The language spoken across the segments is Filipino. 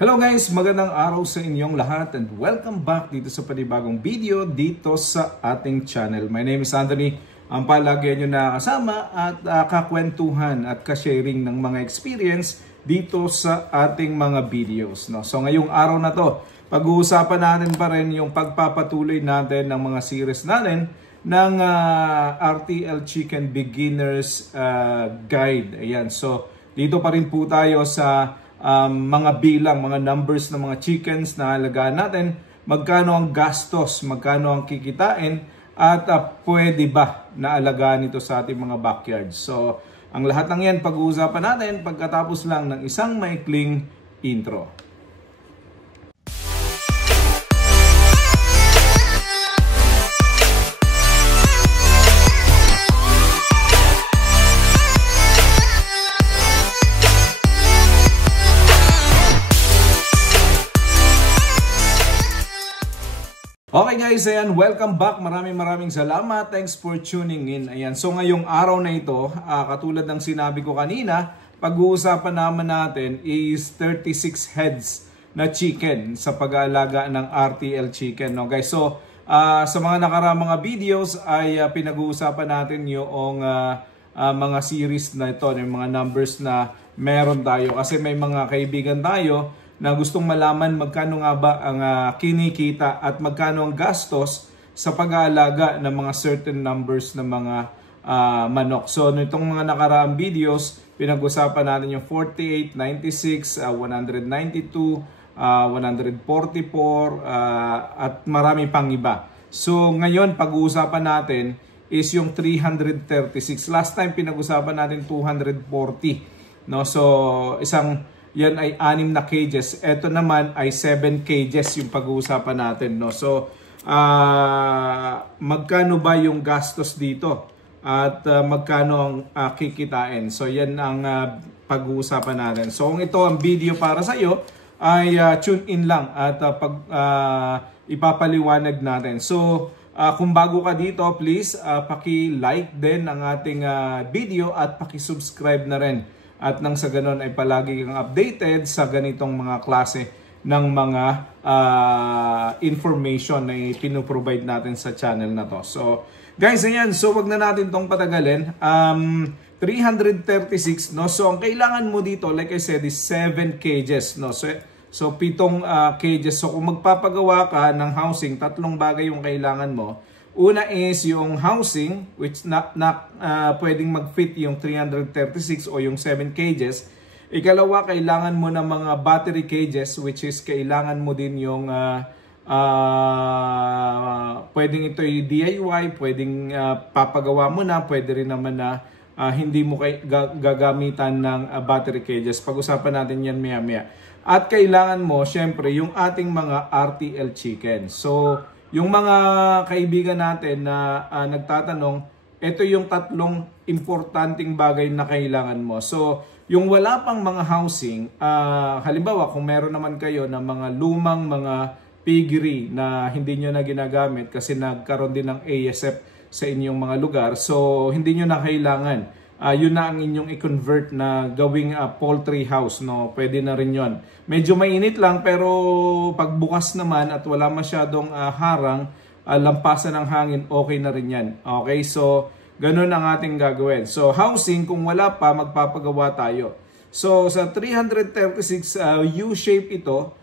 Hello guys! Magandang araw sa inyong lahat and welcome back dito sa panibagong video dito sa ating channel. My name is Anthony, ang palagi nyo na kasama at kakwentuhan at ka-sharing ng mga experience dito sa ating mga videos. No? So ngayong araw na to, pag-uusapan natin pa rin yung pagpapatuloy natin ng mga series natin ng RTL Chicken Beginners Guide. Ayan, so dito pa rin po tayo sa mga bilang, mga numbers ng mga chickens na alagaan natin, magkano ang gastos, magkano ang kikitain, at pwede ba na alagaan ito sa ating mga backyard. So, ang lahat ng yan pag-uusapan natin pagkatapos lang ng isang maikling intro. Okay guys, ayan, welcome back. Maraming salamat. Thanks for tuning in. Ayan, so ngayong araw na ito, katulad ng sinabi ko kanina, pag-uusapan naman natin is 36 heads na chicken sa pag-aalaga ng RTL Chicken. No, guys, so sa mga nakaraang mga videos ay pinag-uusapan natin yung mga series na ito, yung mga numbers na meron tayo. Kasi may mga kaibigan tayo na gustong malaman magkano nga ba ang kinikita at magkano ang gastos sa pag-aalaga ng mga certain numbers ng mga manok. So nitong mga nakaraang videos, pinag-usapan natin yung 48, 96, 192, 144 at marami pang iba. So ngayon pag-uusapan natin is yung 336. Last time pinag-usapan natin 240. No? So yan ay 6 na cages. Ito naman ay 7 cages yung pag-uusapan natin. No? So, magkano ba yung gastos dito? At magkano ang kikitain? So, yan ang pag-uusapan natin. So, kung ito ang video para sa iyo, ay tune in lang at ipapaliwanag natin. So, kung bago ka dito, please paki-like din ang ating video at paki-subscribe na rin. At nang sa ganun ay palagi kang updated sa ganitong mga klase ng mga information na pinuprovide natin sa channel na to. So guys, ayan, so wag na natin tong patagalin. 336, no? So ang kailangan mo dito, like I said, is 7 cages, no? So 7 cages. So kung magpapagawa ka ng housing, 3 bagay yung kailangan mo. Una is yung housing, which pwedeng mag-fit yung 336 o yung 7 cages. Ikalawa, kailangan mo ng mga battery cages, which is kailangan mo din yung pwedeng ito yung DIY, pwedeng papagawa mo na, pwede rin naman na hindi mo gagamitan ng battery cages. Pag-usapan natin yan maya-maya. At kailangan mo, syempre, yung ating mga RTL chicken. So, yung mga kaibigan natin na nagtatanong, ito yung 3 importanteng bagay na kailangan mo. So, yung wala pang mga housing, halimbawa kung meron naman kayo ng mga lumang mga piggery na hindi nyo na ginagamit kasi nagkaroon din ng ASF sa inyong mga lugar, so hindi nyo na kailangan. Yun na ang inyong i-convert na gawing poultry house, no? Pwede na rin yun. Medyo mainit lang pero pagbukas naman at wala masyadong harang, lampasan ng hangin, okay na rin yan. Okay, so ganun ang ating gagawin. So housing, kung wala pa, magpapagawa tayo. So sa 336 U-shape ito,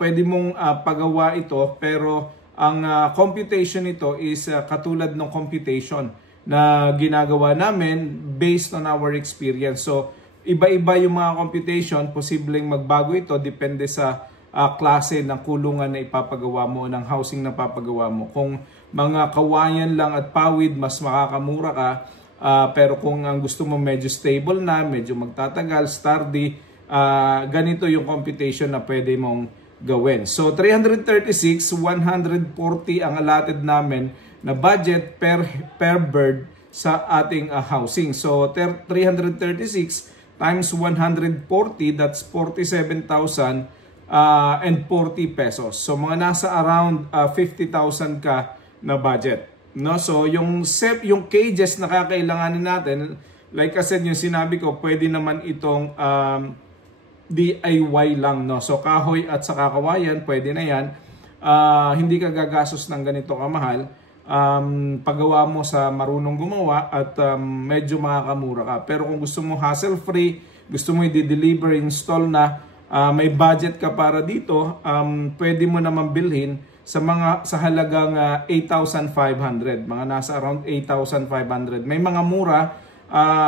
pwede mong pagawa ito, pero ang computation nito is katulad ng computation na ginagawa namin based on our experience. So, iba-iba yung mga computation, posibleng magbago ito, depende sa klase ng kulungan na ipapagawa mo, ng housing na papagawa mo. Kung mga kawayan lang at pawid, mas makakamura ka. Pero kung ang gusto mo medyo stable na, medyo magtatagal, sturdy, ganito yung computation na pwede mong gawin. So, 336, 140 ang allotted namin na budget per bird sa ating housing. So 336 times 140, that's 47,040 pesos. So mga nasa around 50,000 ka na budget. No? So yung cages na kakailanganin natin, like I said, yung sinabi ko, pwede naman itong DIY lang, no? So kahoy at saka kawayan, pwede na yan. Hindi ka gagastos ng ganito kamahal. Paggawa mo sa marunong gumawa at medyo makakamura ka. Pero kung gusto mo hassle-free, gusto mo i-deliver, install na, may budget ka para dito, pwede mo naman bilhin sa halagang 8,500. Mga nasa around 8,500. May mga mura,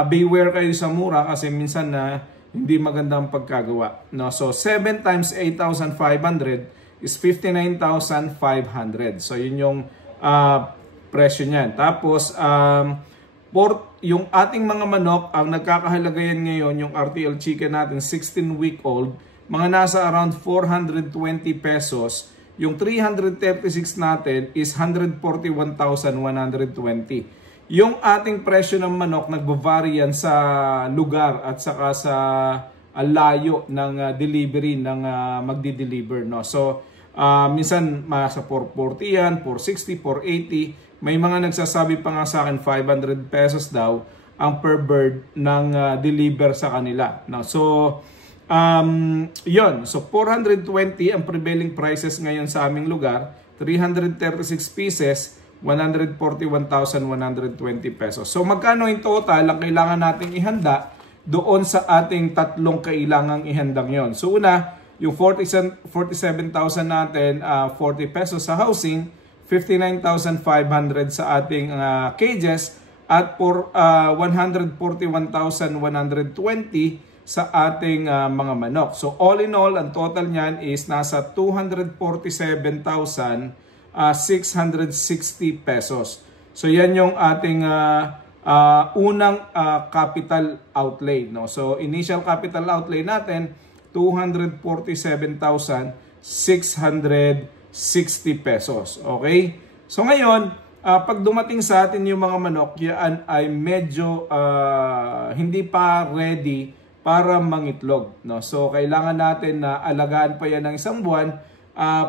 beware kayo sa mura kasi minsan na hindi maganda ang pagkagawa. No? So 7 times 8,500 is 59,500. So yun yung presyo niyan. Tapos yung ating mga manok, ang nagkakahalaga yan ngayon, yung RTL chicken natin, 16-week-old, mga nasa around 420 pesos. Yung 336 natin is 141,120. Yung ating presyo ng manok, nagbavari yan sa lugar at saka sa layo ng delivery ng magdi-deliver. No? So, minsan sa 440 yan, 460, 480. May mga nagsasabi pa nga sa akin 500 pesos daw ang per bird ng deliver sa kanila. No? So, yun. So, 420 ang prevailing prices ngayon sa aming lugar. 336 pieces, 141,120 pesos. So, magkano in total ang kailangan nating ihanda doon sa ating tatlong kailangang ihandang yon? So, una, yung 47,000 natin, 40 pesos sa housing, 59,500 sa ating cages, at for 141,120 sa ating mga manok. So all in all, ang total niyan is nasa 247,660 pesos. So yan yung ating unang capital outlay. No? So initial capital outlay natin, 247,660 pesos. Okay? So ngayon, pag dumating sa atin yung mga manok, yan ay medyo hindi pa ready para mangitlog. No? So, kailangan natin na alagaan pa yan ng isang buwan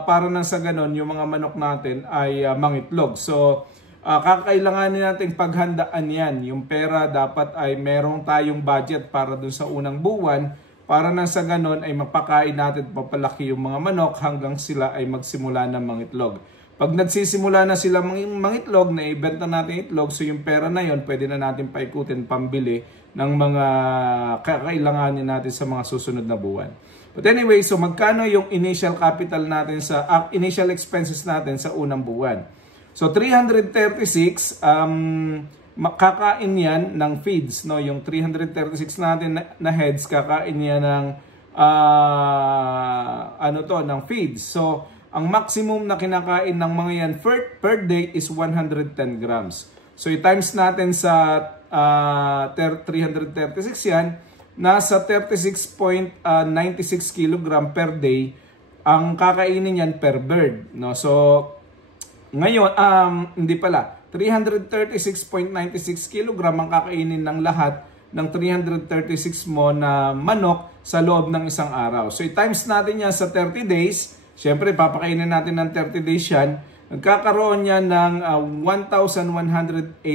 para nang sa ganon, yung mga manok natin ay mangitlog. So, kakailanganin natin paghandaan yan. Yung pera dapat ay merong tayong budget para dun sa unang buwan para nang sa ganon ay mapakain natin papalaki yung mga manok hanggang sila ay magsimula na mangitlog. Pag nagsisimula na sila mangitlog, na ibenta natin itlog, so yung pera na yon pwede na natin paikutin pambili ng mga kakailanganin natin sa mga susunod na buwan. But anyway, so magkano yung initial capital natin initial expenses natin sa unang buwan? So 336, kakain yan ng feeds, no? Yung 336 natin na heads, kakain yan ng ng feeds. So ang maximum na kinakain ng mga yan per day is 110 grams. So i-times natin sa 336 yan, nasa 36.96 kg per day ang kakainin yan per bird. No? So, ngayon, hindi pala, 336.96 kg ang kakainin ng lahat ng 336 mo na manok sa loob ng isang araw. So, i-times natin yan sa 30 days. Siyempre, papakainin natin ng 30 days yan. Nagkakaroon niya ng 1,108.8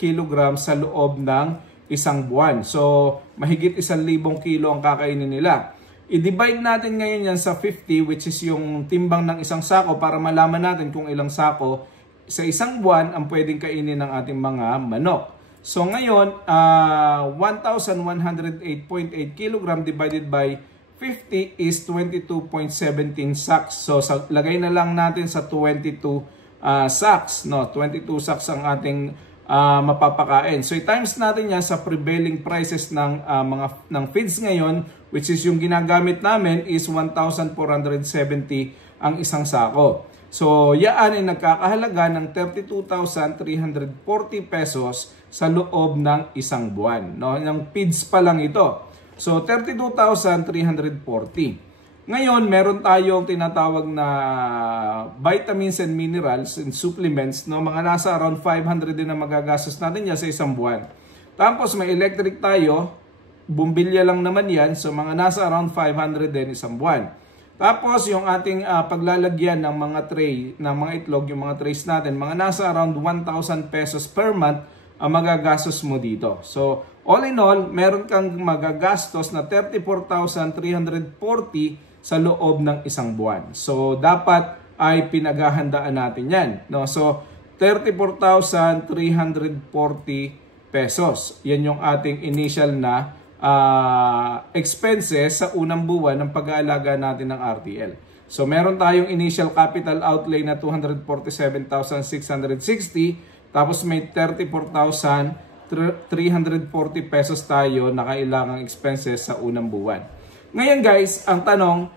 kg sa loob ng isang buwan. So, mahigit 1,000 kilo ang kakainin nila. I-divide natin ngayon yan sa 50, which is yung timbang ng isang sako para malaman natin kung ilang sako sa isang buwan ang pwedeng kainin ng ating mga manok. So, ngayon, 1,108.8 kg divided by 50 is 22.17 sacks. So, lagay na lang natin sa 22 sacks. No? 22 sacks ang ating mapapakain. So, i-times natin yan sa prevailing prices ng feeds ngayon, which is yung ginagamit namin is 1,470 ang isang sako. So, yan ay nagkakahalaga ng 32,340 pesos sa loob ng isang buwan. No? Yung feeds pa lang ito. So, 32,340. Ngayon, meron tayong tinatawag na vitamins and minerals and supplements. No? Mga nasa around 500 din na magagastos natin yan sa isang buwan. Tapos, may electric tayo. Bumbilya lang naman yan. So, mga nasa around 500 din isang buwan. Tapos, yung ating paglalagyan ng mga tray, ng mga itlog, yung mga trays natin, mga nasa around 1,000 pesos per month ang magagastos mo dito. So, all in all, meron kang magagastos na 34,340 sa loob ng isang buwan. So, dapat ay pinaghahandaan natin yan. No? So, 34,340 pesos. Yan yung ating initial na expenses sa unang buwan ng pag-aalaga natin ng RTL. So, meron tayong initial capital outlay na 247,660. Tapos may 34,340 pesos tayo na kailangang expenses sa unang buwan. Ngayon guys, ang tanong,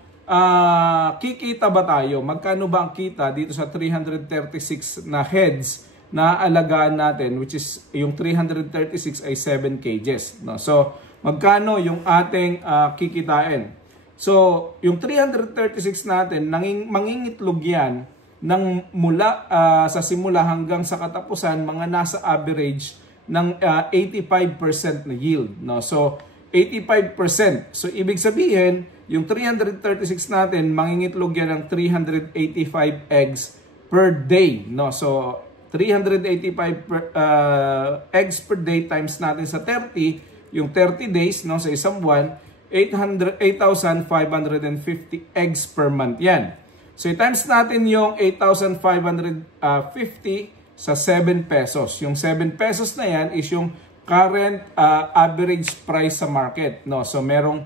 kikita ba tayo? Magkano ba ang kita dito sa 336 na heads na alagaan natin, which is yung 336 ay 7 cages. No? So, magkano yung ating kikitain? So, yung 336 natin, mangingitlog yan ng mula sa simula hanggang sa katapusan, mga nasa average ng 85% na yield. No? So, 85%. So, ibig sabihin, yung 336 natin, mangingitlog yan ng 385 eggs per day. No? So, 385 eggs per day times natin sa 30, yung 30 days no, sa isang buwan, 8,550 eggs per month yan. So, i-times natin yung 8,550 sa 7 pesos. Yung 7 pesos na yan is yung current average price sa market. No? So, merong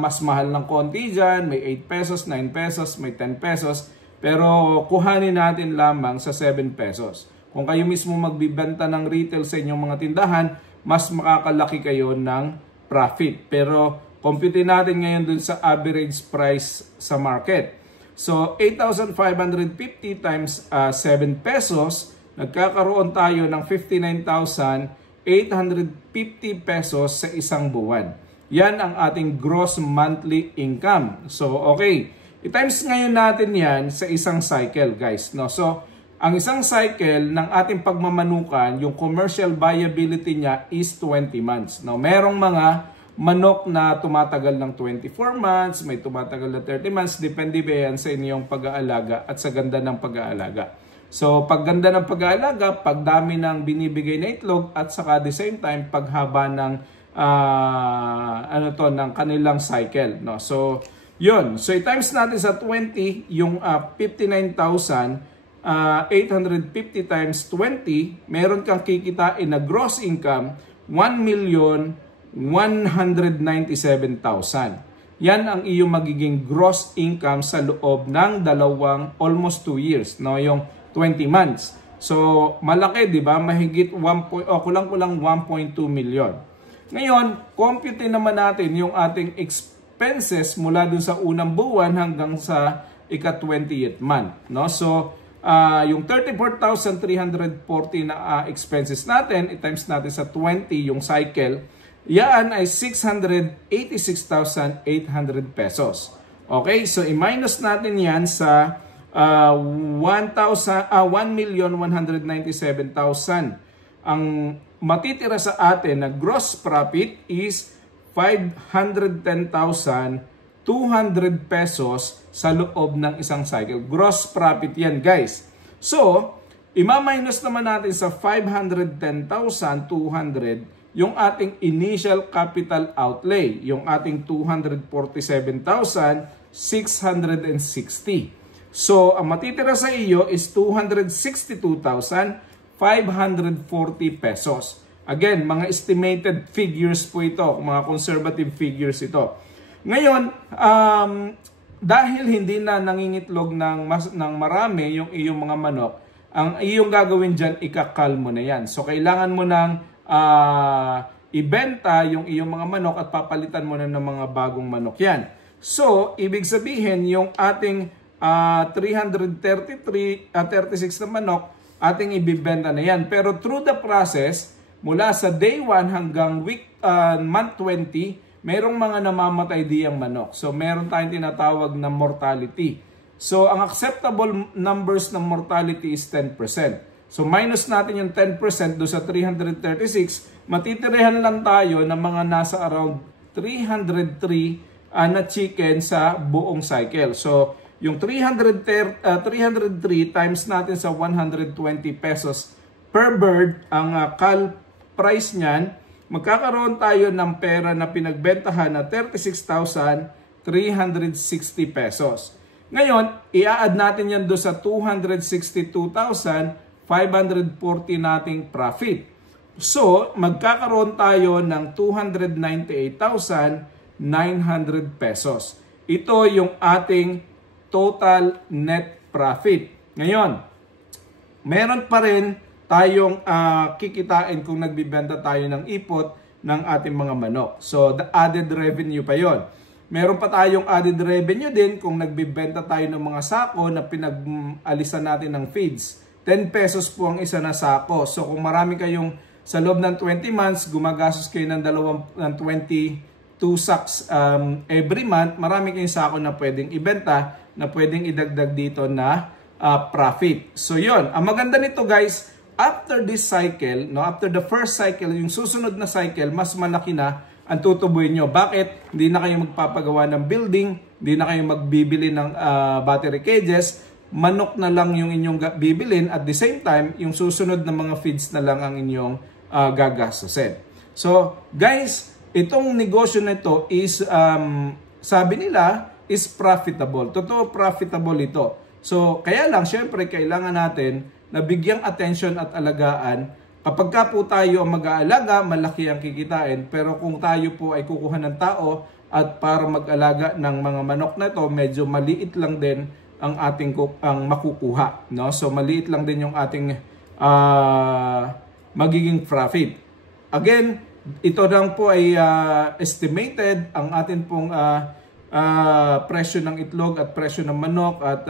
mas mahal ng konti dyan. May 8 pesos, 9 pesos, may 10 pesos. Pero kuhanin natin lamang sa 7 pesos. Kung kayo mismo magbibenta ng retail sa inyong mga tindahan, mas makakalaki kayo ng profit. Pero compute natin ngayon dun sa average price sa market. So, 8,550 times 7 pesos, nagkakaroon tayo ng 59,850 pesos sa isang buwan. Yan ang ating gross monthly income. So, okay. I-times ngayon natin yan sa isang cycle, guys. No? So, ang isang cycle ng ating pagmamanukan, yung commercial viability niya is 20 months. No? Merong mga manok na tumatagal ng 24 months, may tumatagal na 30 months, depende ba yan sa inyong pag-aalaga at sa ganda ng pag-aalaga. So, pagganda ng pag-aalaga, pagdami ng binibigay na itlog at saka the same time, paghaba ng ng kanilang cycle. No? So, yun. So, i-times natin sa 20, yung 59,850 times 20, meron kang kikitain na gross income, 1,197,000. Yan ang iyong magiging gross income sa loob ng almost 2 years, no? Yung 20 months. So, malaki, di ba? Mahigit kulang-kulang 1.2 million. Ngayon, compute naman natin yung ating expenses mula dun sa unang buwan hanggang sa ika-20th month, no? So, yung 34,340 na expenses natin, i-times natin sa 20 yung cycle, yan ay 686,800 pesos. Okay, so i-minus natin yan sa 1,197,000. Ang matitira sa atin na gross profit is 510,200 pesos sa loob ng isang cycle. Gross profit yan, guys. So, ima-minus naman natin sa 510,200 yung ating initial capital outlay, yung ating 247,660. So, ang matitira sa iyo is 262,540 pesos. Again, mga estimated figures po ito, mga conservative figures ito. Ngayon, dahil hindi na nangingitlog ng marami yung iyong mga manok, ang iyong gagawin dyan, ikakal mo na yan. So, kailangan mo ng ibenta yung iyong mga manok at papalitan mo na ng mga bagong manok yan. So, ibig sabihin, yung ating 336 na manok, ating ibibenta na yan. Pero through the process, mula sa day 1 hanggang month 20, merong mga namamatay diyang manok. So, meron tayong tinatawag na mortality. So, ang acceptable numbers ng mortality is 10%. So, minus natin yung 10% do sa 336, matitirihan lang tayo ng mga nasa around 303 na chicken sa buong cycle. So, yung 303 times natin sa 120 pesos per bird, ang price niyan, magkakaroon tayo ng pera na pinagbentahan na 36,360 pesos. Ngayon, i-add natin yan do sa 262,540 nating profit. So, magkakaroon tayo ng 298,900 pesos. Ito yung ating total net profit. Ngayon, meron pa rin tayong kikitain kung nagbibenta tayo ng ipot ng ating mga manok. So, the added revenue pa yon. Meron pa tayong added revenue din kung nagbibenta tayo ng mga sako na pinag-alisan natin ng feeds. 10 pesos po ang isa na sako. So, kung marami kayong sa loob ng 20 months, gumagastos kayo ng 22 sacks every month, marami kayong sako na pwedeng ibenta, na pwedeng idagdag dito na profit. So, yon. Ang maganda nito guys, after this cycle, no, after the first cycle, yung susunod na cycle, mas malaki na ang tutubuin nyo. Bakit? Hindi na kayo magpapagawa ng building, hindi na kayo magbibili ng battery cages, manok na lang yung inyong bibilin, at the same time, yung susunod na mga feeds na lang ang inyong gagastusin. So, guys, itong negosyo na ito is, sabi nila, is profitable. Totoo, profitable ito. So, kaya lang, syempre, kailangan natin na bigyang attention at alagaan. Kapag ka po tayo ang mag-aalaga, malaki ang kikitain. Pero kung tayo po ay kukuha ng tao at para mag-alaga ng mga manok na ito, medyo maliit lang din ang ating makukuha. No? So maliit lang din yung ating magiging profit. Again, ito lang po ay estimated. Ang atin pong presyo ng itlog at presyo ng manok at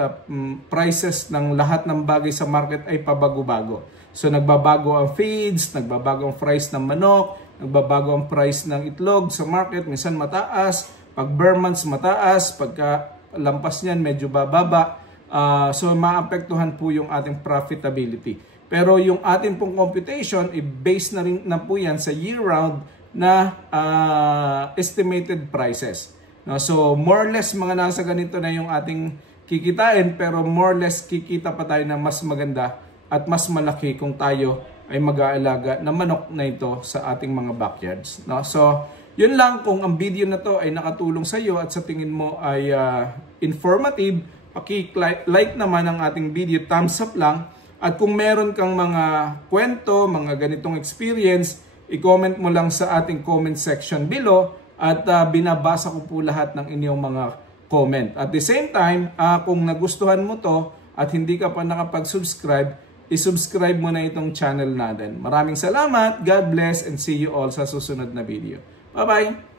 prices ng lahat ng bagay sa market ay pabago-bago. So nagbabago ang feeds, nagbabago ang price ng manok, nagbabago ang price ng itlog sa market, minsan mataas, pag bare months mataas, pagka lampas niyan medyo bababa. So maapektuhan po yung ating profitability. Pero yung ating pong computation, i-base na rin na po yan sa year-round na estimated prices. No, so more or less mga nasa ganito na yung ating kikitain, pero more or less kikita pa tayo ng mas maganda at mas malaki kung tayo ay mag-aalaga ng manok na ito sa ating mga backyards. No? So, yun lang. Kung ang video na to ay nakatulong sa iyo at sa tingin mo ay informative, paki-like naman ang ating video, thumbs up lang. At kung meron kang mga kwento, mga ganitong experience, i-comment mo lang sa ating comment section below at binabasa ko po lahat ng inyong mga comment. At the same time, kung nagustuhan mo to at hindi ka pa nakapag-subscribe, i-subscribe mo na itong channel natin. Maraming salamat, God bless, and see you all sa susunod na video. Bye-bye!